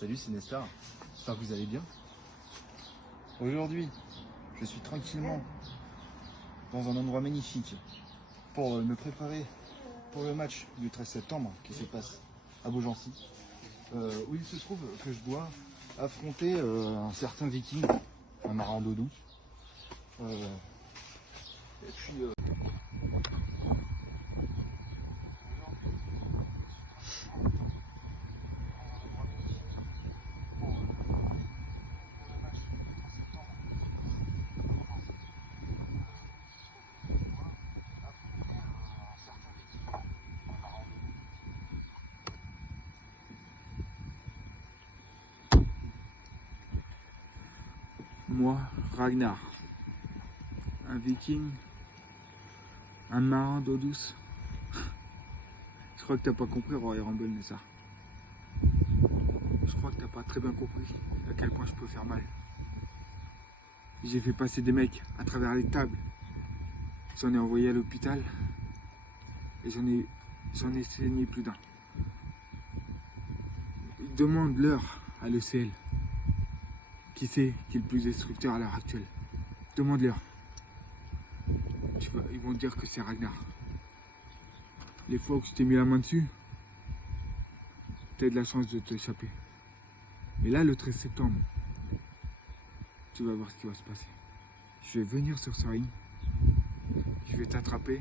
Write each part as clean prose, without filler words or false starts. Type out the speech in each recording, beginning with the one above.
Salut, c'est Nestar. J'espère que vous allez bien. Aujourd'hui, je suis tranquillement dans un endroit magnifique pour me préparer pour le match du 13 septembre qui se passe à Beaugency, où il se trouve que je dois affronter un certain viking, un marin d'eau douce. Et puis moi, Ragnar, un viking, un marin d'eau douce. Je crois que t'as pas compris Royal Rumble, mais ça. Je crois que t'as pas très bien compris à quel point je peux faire mal. J'ai fait passer des mecs à travers les tables. J'en ai envoyé à l'hôpital et j'en ai saigné plus d'un. Demande l'heure à l'ECL. Qui c'est qui est le plus destructeur à l'heure actuelle? Demande-leur. Ils vont te dire que c'est Ragnar. Les fois où je t'ai mis la main dessus, t'as eu de la chance de t'échapper. Mais là, le 13 septembre, tu vas voir ce qui va se passer. Je vais venir sur ce ring, je vais t'attraper,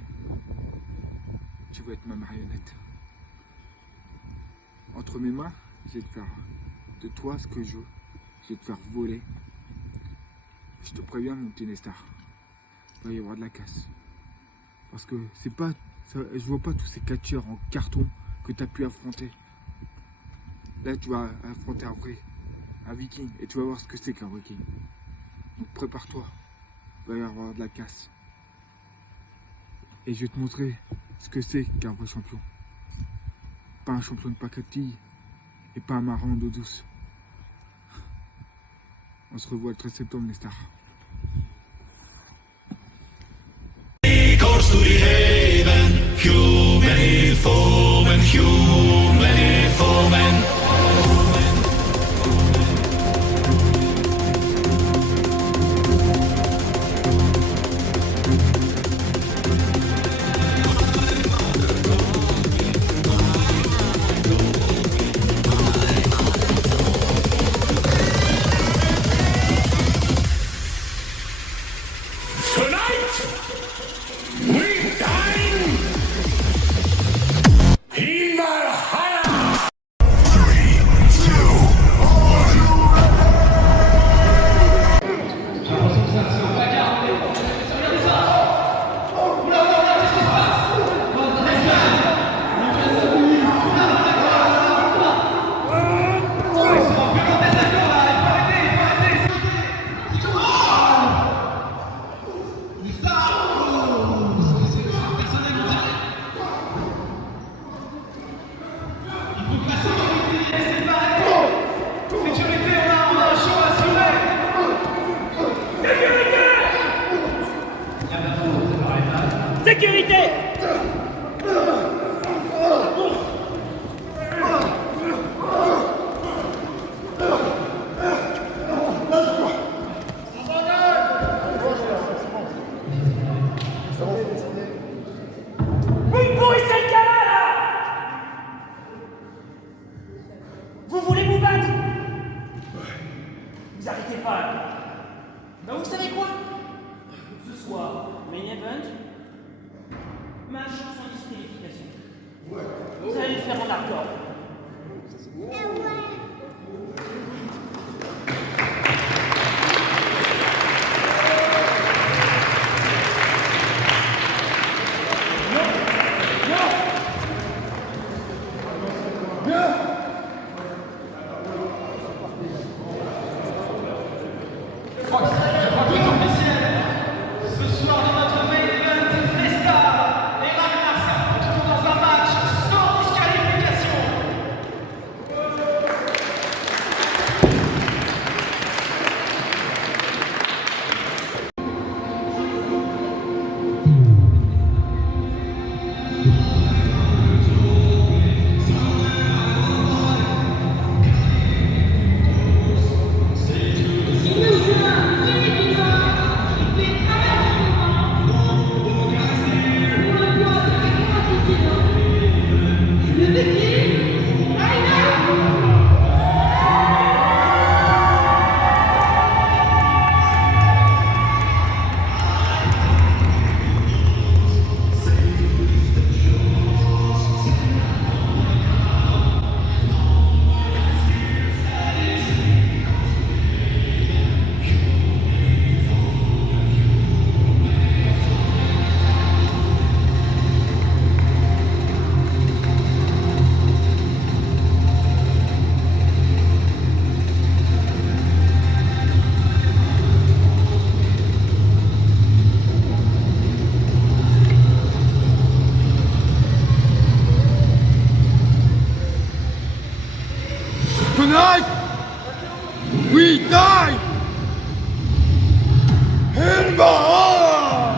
tu vas être ma marionnette. Entre mes mains, je vais te faire de toi ce que je veux. Je vais te faire voler. Je te préviens, mon petit Nestar, il va y avoir de la casse. Parce que c'est pas, je vois pas tous ces catcheurs en carton que tu as pu affronter. Là, tu vas affronter un viking, et tu vas voir ce que c'est qu'un viking. Donc prépare-toi, il va y avoir de la casse. Et je vais te montrer ce que c'est qu'un vrai champion. Pas un champion de pacotille, et pas un marin d'eau douce. On se revoit le 13 septembre, Nestar. To the haven, human foeman, human foeman. Sécurité! Vous me pourrissez le gala là! Vous voulez vous battre? Vous arrêtez pas. Ben vous savez quoi? Ce soir, main event, match sans disqualification. Vous allez le faire en hardcore. Ce soir dans notre main event, Nestar et Ragnar s'affronteront dans un match sans disqualification. We die in Valhalla!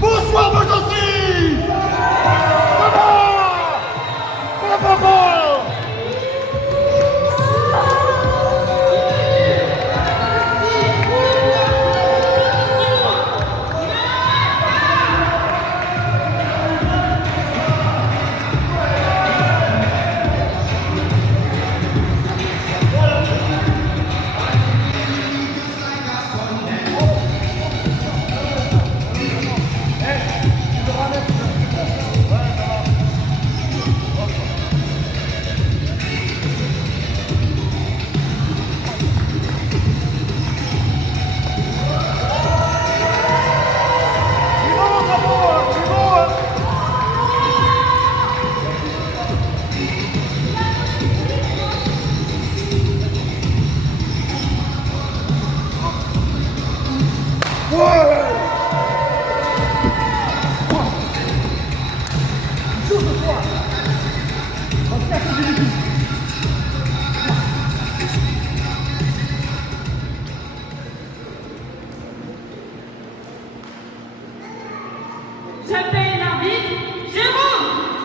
Bonsoir, Bogossi! J'appelle l'arbitre Jérôme.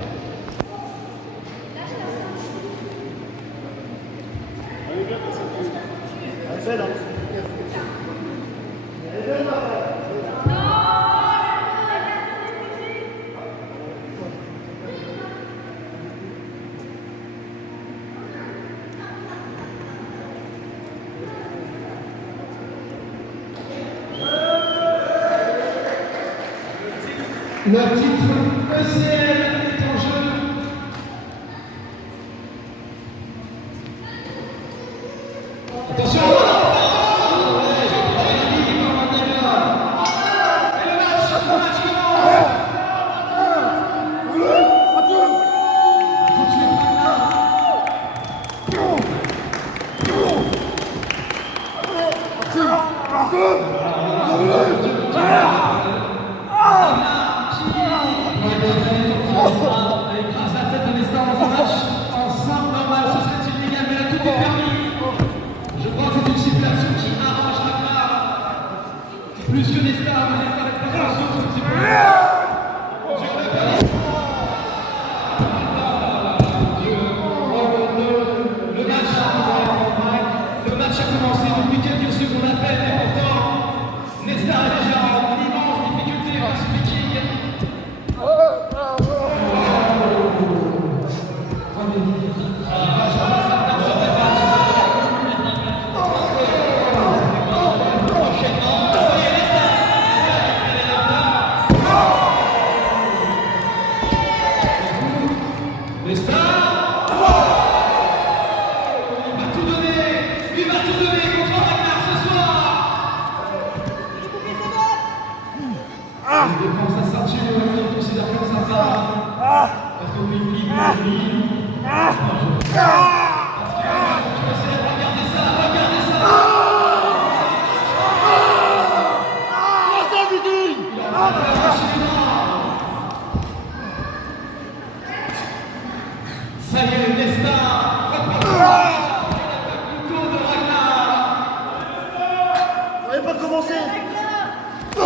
Le titre ECL est en jeu. Attention! Avec grâce à la tête de Nestor dans un match ensemble normal, ce serait illégal, mais là tout est permis. Je crois que c'est une situation qui arrange la part. Plus que Nestor, mais Nestor est très attention sur ce petit peu. Le match a commencé depuis quelques secondes à peine, et pourtant, Nestor est déjà en immense difficulté face au Viking. Il défend sa ceinture, il considère comme ça part. Parce qu'on lui flippe, regardez ça! Ça y est, Nestor reprend le tour de Ragnar. Vous n'avez pas commencé. Vous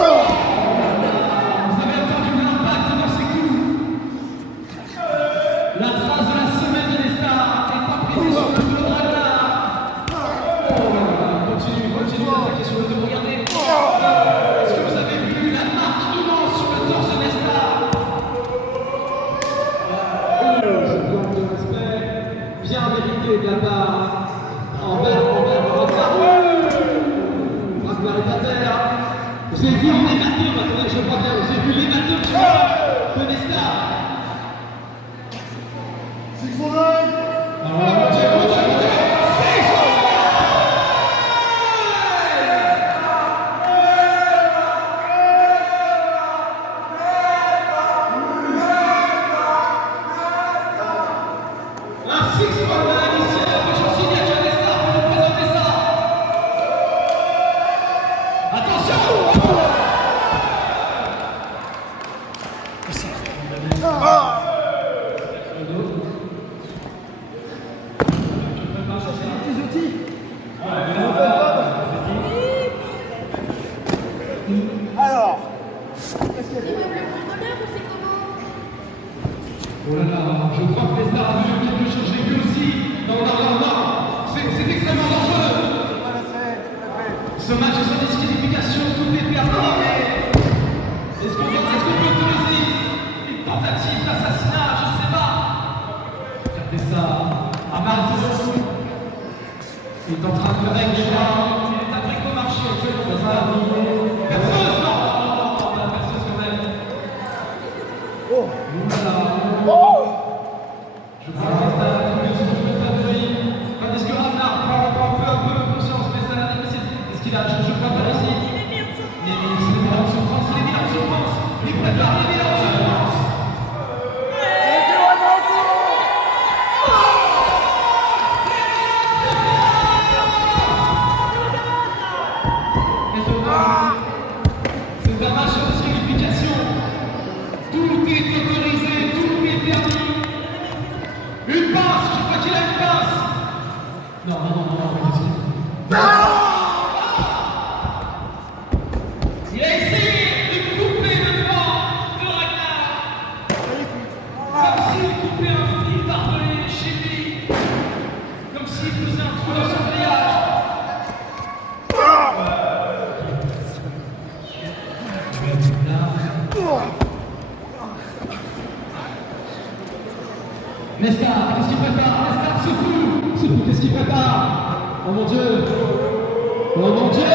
avez entendu l'impact dans ses coups. La trace de la semaine de Nestor est imprimée sur le dos de Ragnar. Continue d'attaquer sur le dos, regardez. Est-ce que vous avez vu la marque immense sur le torse de Nestor? Bien mérité de la part envers Ragnar. Ragnar est à terre. Vous avez vu l'hématome, attendez, je crois bien, vous avez vu l'hématome de Nestor. C'est son œil. Vous Oh là là, je crois que Nesta a vu quelque chose, je l'ai vu aussi. Non, non, non, non, c'est extrêmement dangereux. Ce match est sans disqualification, tout est permis, mais est-ce qu'on peut autoriser une tentative d'assassinat? Je ne sais pas. Regardez ça, Amartey est en train de faire un choix. Il est à Bricomarché actuellement dans un perceuse, non, la perceuse quand même. Oh là. Je crois que ça a trouvé ce que je peux faire de lui. Tandis que Ragnar prend un peu conscience, mais ça l'a difficile. Est-ce qu'il a, je crois pas aussi. Il est mis en souffrance, il est mis en souffrance. Il prépare les mis en souffrance. C'est un match de disqualification. Tout est autorisé, tout est permis. Une passe, je crois qu'il a une passe. Non, il a essayé de couper le doigt de Ragnar. Comme s'il coupait un fil barbelé chez lui. Comme s'il faisait un trou dans son grillage. Nesta, qu'est-ce qu'il prépare? Nesta, Soufou, qu'est-ce qu'il prépare? Oh mon Dieu! Oh mon Dieu!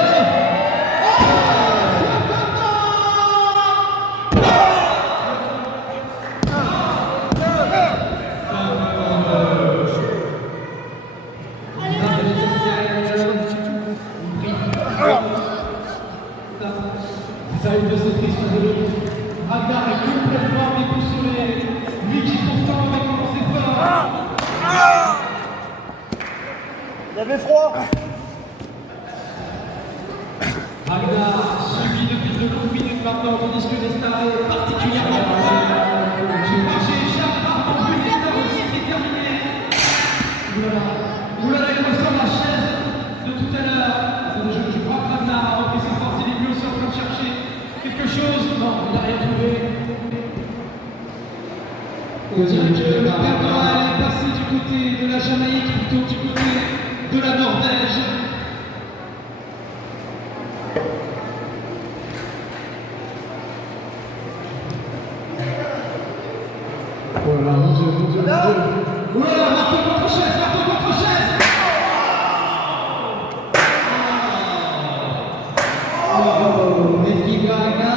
C'est ça une de ces prises de l'autre. Ragnar est complètement déboussolé. Lui qui pourtant va commencer fort. Il avait froid. Ragnar subit depuis de longues minutes maintenant, tandis que Nesta est particulièrement je crois que j'ai jamais vu Nesta aussi déterminé. Oulala, il ressort la chaise de tout à l'heure. Je crois que Ragnar a repris ses forces, il est lui aussi en train de chercher quelque chose. Non, il n'a rien trouvé. On dirait que le Père Noël est passé du côté de la Jamaïque plutôt que du côté de la Norvège. Oh là là, mon Dieu, mon Dieu, mon Dieu. Oh là là, marteau contre chaise, marteau contre chaise. Oh, est-ce qu'il va Ragnar?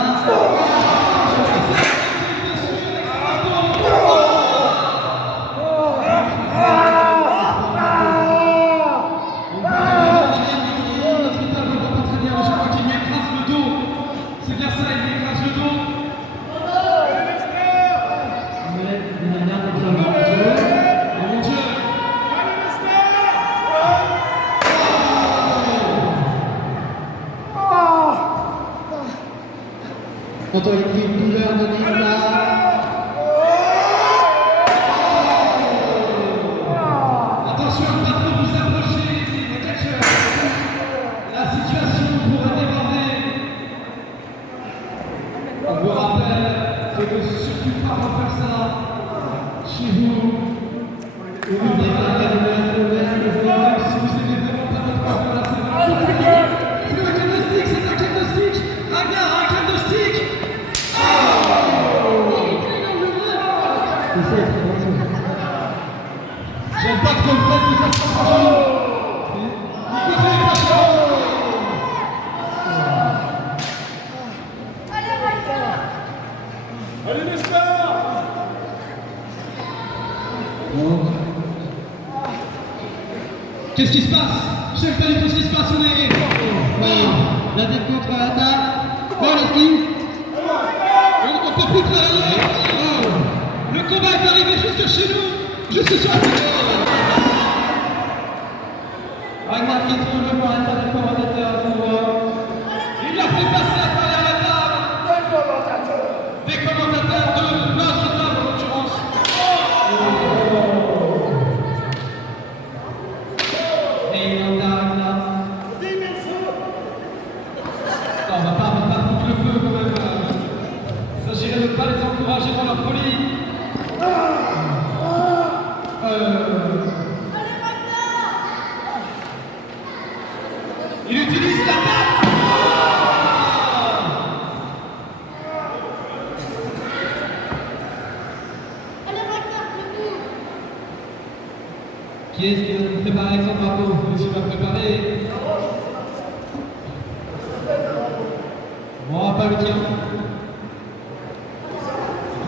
C'est bien ça, il lui écrase le dos. Oh mon Dieu. Quand on écrit une douleur de Nicolas. Attention à ne pas trop vous approcher des catcheurs. La situation pourrait déborder. On vous rappelle de surtout pas refaire ça chez vous. N'oubliez pas de mettre le verre, si vous aimez vraiment pas votre corps, là c'est compliqué. C'est un diagnostic, c'est un diagnostic. Ragnar a un diagnostic. J'aime pas trop le fait que ça se passe. Allez, Nesta! Qu'est-ce qui se passe? Je sais pas du tout ce qui se passe, on est... La tête contre l'attaque. Bon, la ski. On ne peut plus travailler. Le combat est arrivé jusque chez nous. Jusque sur la tête. Ragnar qui trouve le point intercommandataire pour... Il l'a fait passer à travers la table. Des commentateurs de notre table en l'occurrence. Et il en a Ragnar. Non, on va pas foutre le feu quand même. pas les encourager dans leur folie. Il utilise la tête. Qui est-ce qui va nous préparer son drapeau? Qui va préparer? Bon, pas le tien.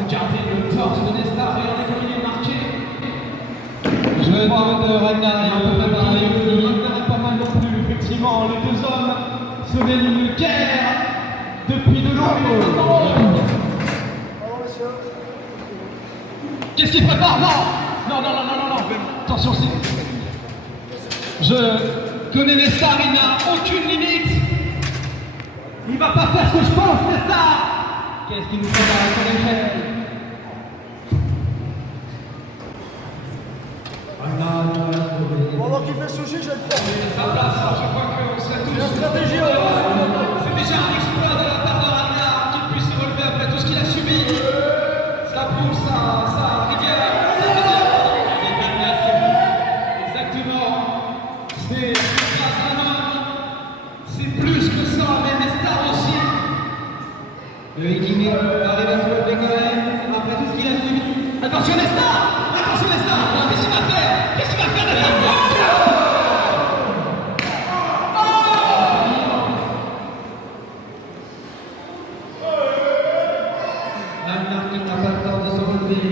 Regardez le torse de Nestar, regardez comme il est marqué. Je crois que Ragnar est un peu préparé. Ragnar est pas mal non plus, effectivement. Les deux hommes se mènent une guerre depuis de longues années. Qu'est-ce qu'il prépare? Non. Attention, je connais Nestar, il n'a aucune limite. Il va pas faire ce que je pense, Nestar. Qu'est-ce qu'il nous prépare à son échelle? On va voir qui fait le sushi, je vais le faire. Sa place, je crois qu'on serait tous. La stratégie, C'est déjà un exploit de la part de Ragnar qu'il puisse se relever après tout ce qu'il a subi. Ça prouve sa rigueur. Exactement. C'est pas un homme. C'est plus que ça, mais Nestar aussi. Le Viking arrive à se relever quand même après tout ce qu'il a subi. Attention Nestar! Attention Nestar! Qu'est-ce qu'il va faire? Qu'est-ce qu'il va faire de Ragnar qui n'a pas le temps de se relever.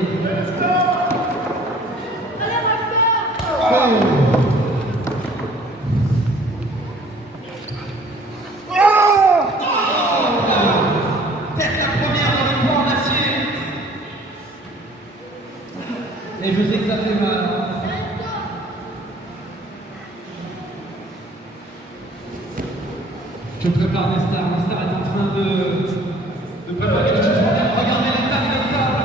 Peut-être la première dans le point en acier. Et je sais que ça fait mal. Je prépare Nestar. Nestar est en train de préparer quelque chose. Regardez l'état de la table.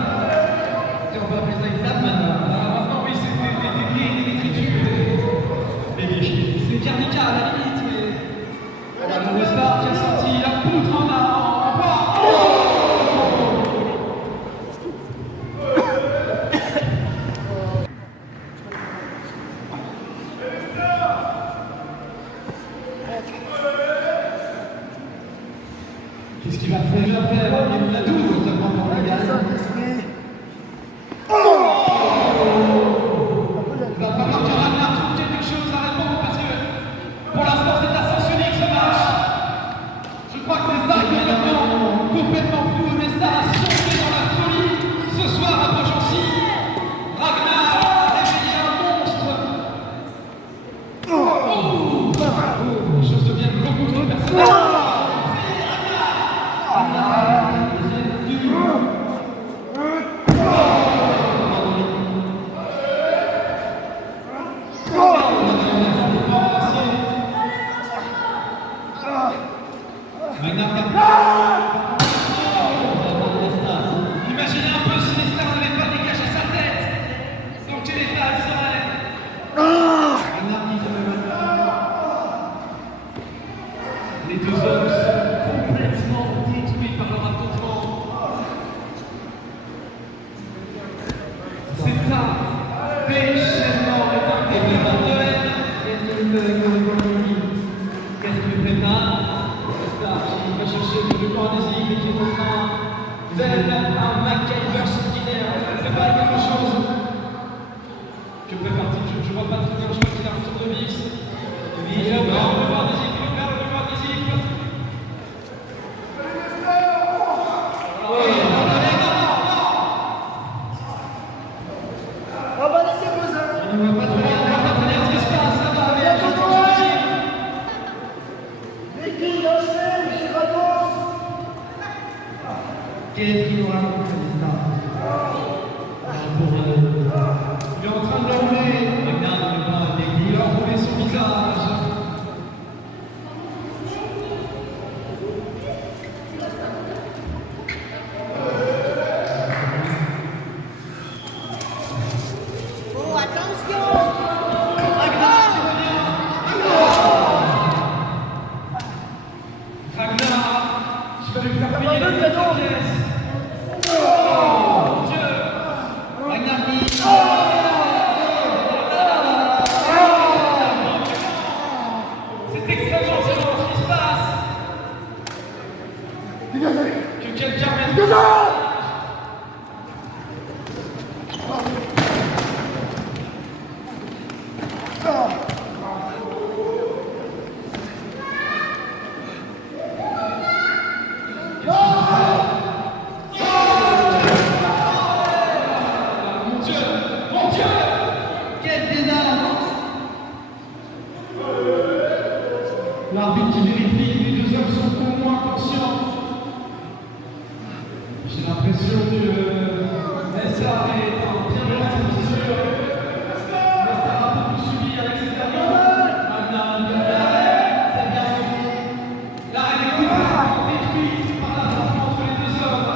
Et on va appeler ça une table maintenant. Alors maintenant, oui, c'est des écritures. C'est Guernica à la limite, mais. Regarde Nestar qui a sorti la poutre en bois. Qu'est-ce qu'il va faire? Il nous a tout, ça prend pour la gagne. Il va falloir que Ragnar trouve quelque chose à répondre parce que pour l'instant c'est à sens unique ce match. Je crois que Nestar est complètement fou. Nestar a sombré dans la folie ce soir à Beaugency. Ragnar a réveillé un monstre. Les choses deviennent beaucoup trop personnelles. Imaginez un peu si Nestar n'avait pas dégagé sa tête. Dans quel état elle serait? Les deux hommes sont complètement détruits par leur affrontement. C'est un déchaînement et un déchaînement de haine. Qu'est-ce qu'il fait? Qu'est-ce qu'il prépare? Nestar qui va chercher le plus grand désir et qui est en train d'être un MacGyver sanguinaire. Il prépare quelque chose. Que prépare-t-il? Je vois pas très bien, je crois qu'il a un tour de vis. Il a ouvert le pouvoir des équipes, il a ouvert le pouvoir des équipes. Ah bah laissez poser. On ne va pas très bien ce qui se passe là-bas. Vicky, enchaîne, c'est vacances. Qu'est-ce qu'il nous raconte, Nestar? Il est en train de l'enlever. Regarde, il a enlevé son visage. Oh, attention. Ragnar, je vais lui faire payer la pièce. J'ai l'impression que Nestor est en bien meilleure posture. Nestor a un peu plus subi avec ses derniers. Maintenant, c'est bien suivi. L'arrêt est complètement détruit par l'affrontement entre les deux hommes.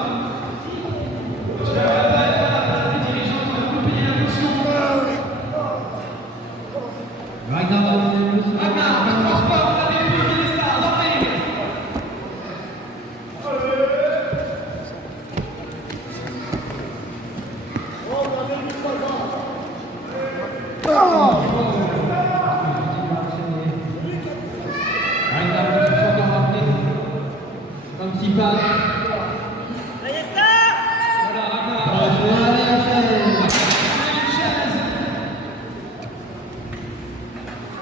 Je ne vais pas être à la place des dirigeants qui vont payer la caution. Ragnar, le transport a détruit Nestor dans le ring. Un petit pas.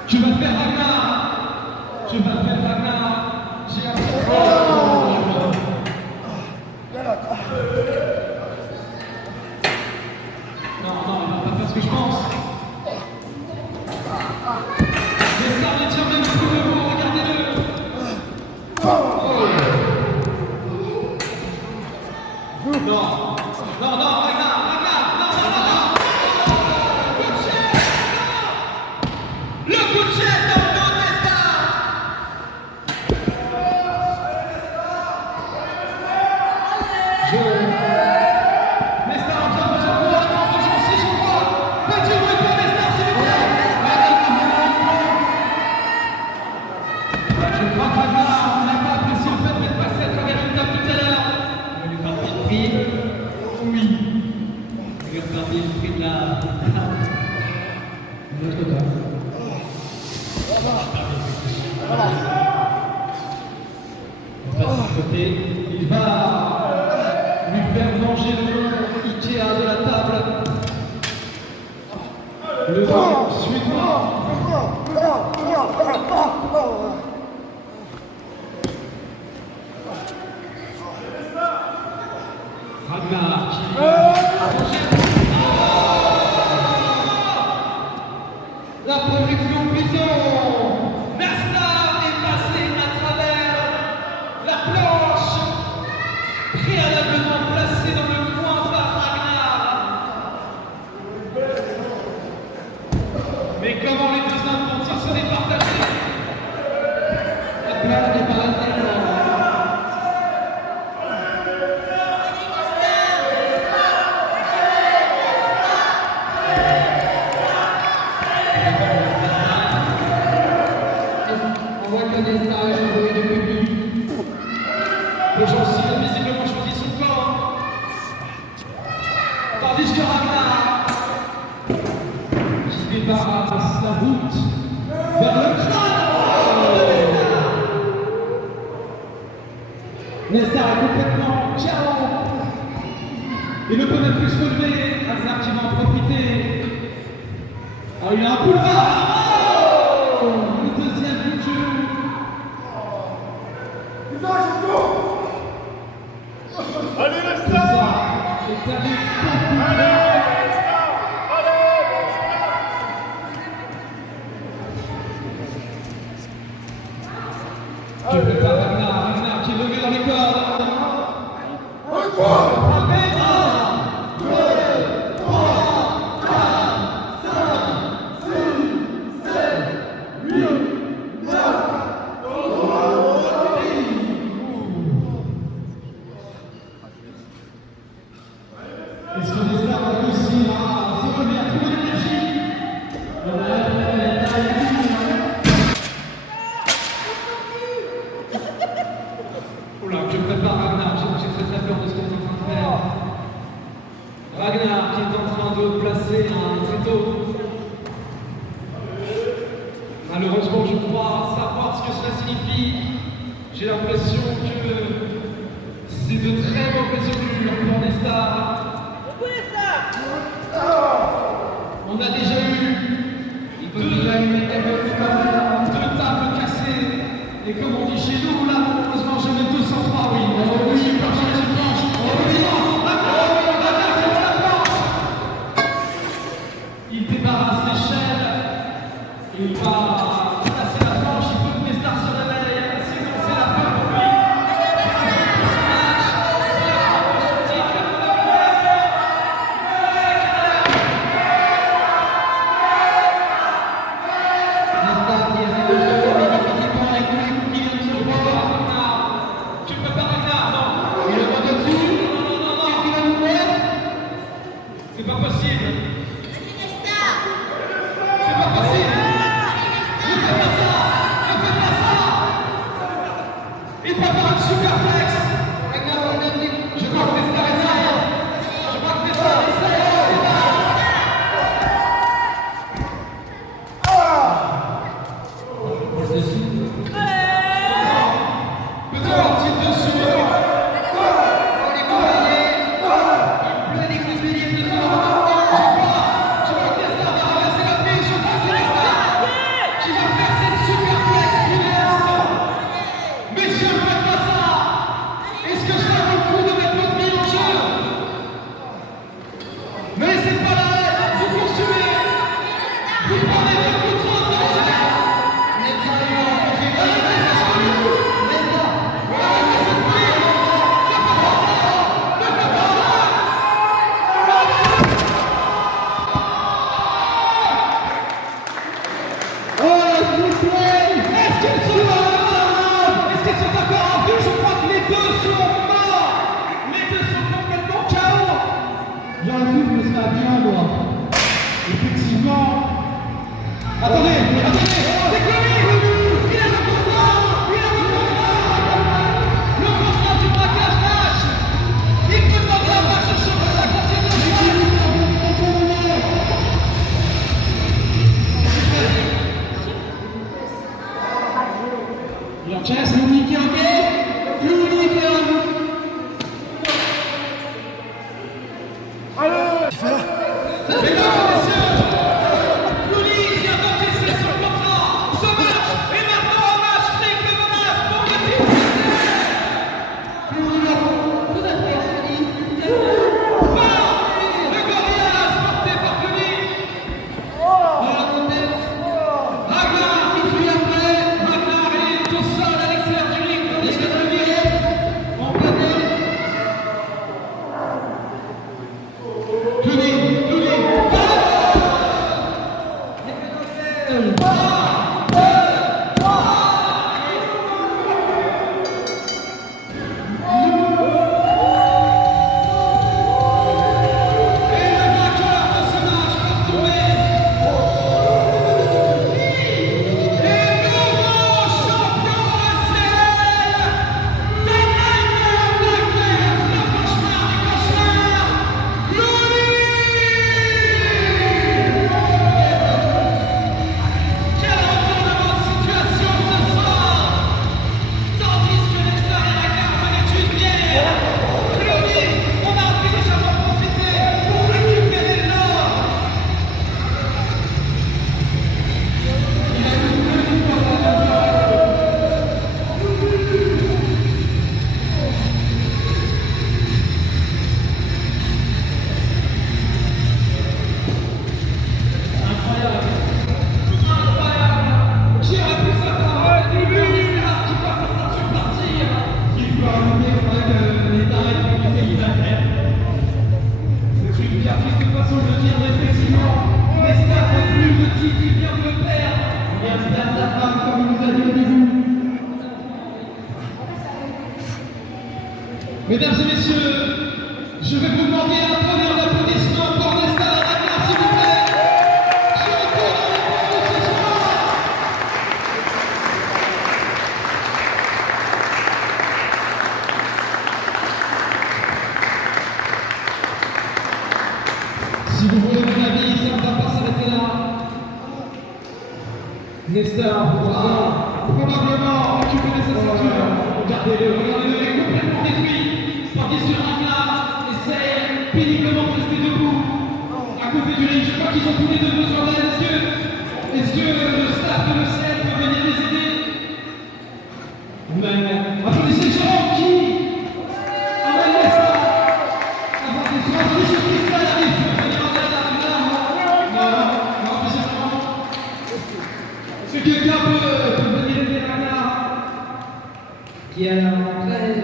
Tu vas faire Ragnar. Tu vas faire Ragnar. J'ai appris. Non, pas faire ce que je pense. Nestor les tient même sous le mot, regardez-le. Non, Ragnar, non. Le coup de chef dans le dos de Nestor. Nestor a besoin de son encouragement, besoin aussi, je crois. Faites du bruit pour Nestor, s'il vous plaît. Je crois que Ragnar n'a pas apprécié le fait d'être passé à travers une table tout à l'heure. Le parti pris. Oui. Le parti pris de la. De l'autre temps. On passe de côté. Il va lui faire manger le nom Ikea de la table. Le nom suédois. Ragnar qui la projection puissante. Nestor est passé à travers la planche, préalablement placée dans le coin par Ragnar. Mais comment les deux hommes vont-ils se départager? La place n'est pas restée longtemps. On voit que Nestor est joué de public. Le Jancy a visiblement choisi son camp. Tandis que Ragnar qui débarrasse la route vers le crâne. Nestor est complètement KO. Il ne peut même plus se relever. Ragnar qui va en profiter. Oh, il a un boulevard. Oh, le deuxième but de jeu. Allez, Nestor! C'est un but Je fais pas Ragnar qui est levé dans les cordes. Est-ce que les stars vont réussir à se remettre à trouver l'énergie? Oula, je prépare Ragnar, j'ai très peur de ce qu'on est en train de faire. Ragnar qui est en train de placer un tréteau. Malheureusement, je crois savoir ce que cela signifie. J'ai l'impression que c'est de très mauvais augure pour Nestor. On a déjà eu deux tables cassées. Et comme on dit chez nous, là, malheureusement, je mets 203, oui. Oh oui, planche, oh oui, non, la planche. Il débarrasse l'échelle. Il va passer la planche. Il faut que Nestor se réveille. Sinon, c'est la fin pour lui. C'est la fin de ce match. C'est la fin de ce C'est pas possible. C'est pas possible. Ne faites pas ça. Ne faites pas ça. Il prépare une superplex. Je crois que Nesta essaye. Je crois que Nesta essaye. Effectivement. Attendez, c'est Chloé. Il a le contrat. Le contrat du braquage lâche. Il peut pas la marche sur la quatrième il encaisse Louni qui encaisse. Louni qui encaisse. Allez, tu fais là. Mesdames et messieurs, je vais vous demander un tonnerre d'applaudissements pour Nesta Ragnar, s'il vous plaît. Je retourne avec vous ce soir. Si vous voulez mon avis, ça ne va pas s'arrêter là. Nesta pourra probablement récupérer sa ceinture. Regardez-le, regardez-le, il est complètement détruit. Parti sur Ragnar, essaye péniblement de rester debout. À côté du ring, je crois qu'ils ont tous les deux besoin d'aide. Est-ce que le staff de le ciel peut venir les aider? Mais applaudissez Jérôme qui amène ça. Applaudissez Christophe arrive pour venir en aide à Ragnar. Non, applaudissez. Est-ce que quelqu'un peut venir aider Ragnar qui est à la rentrée?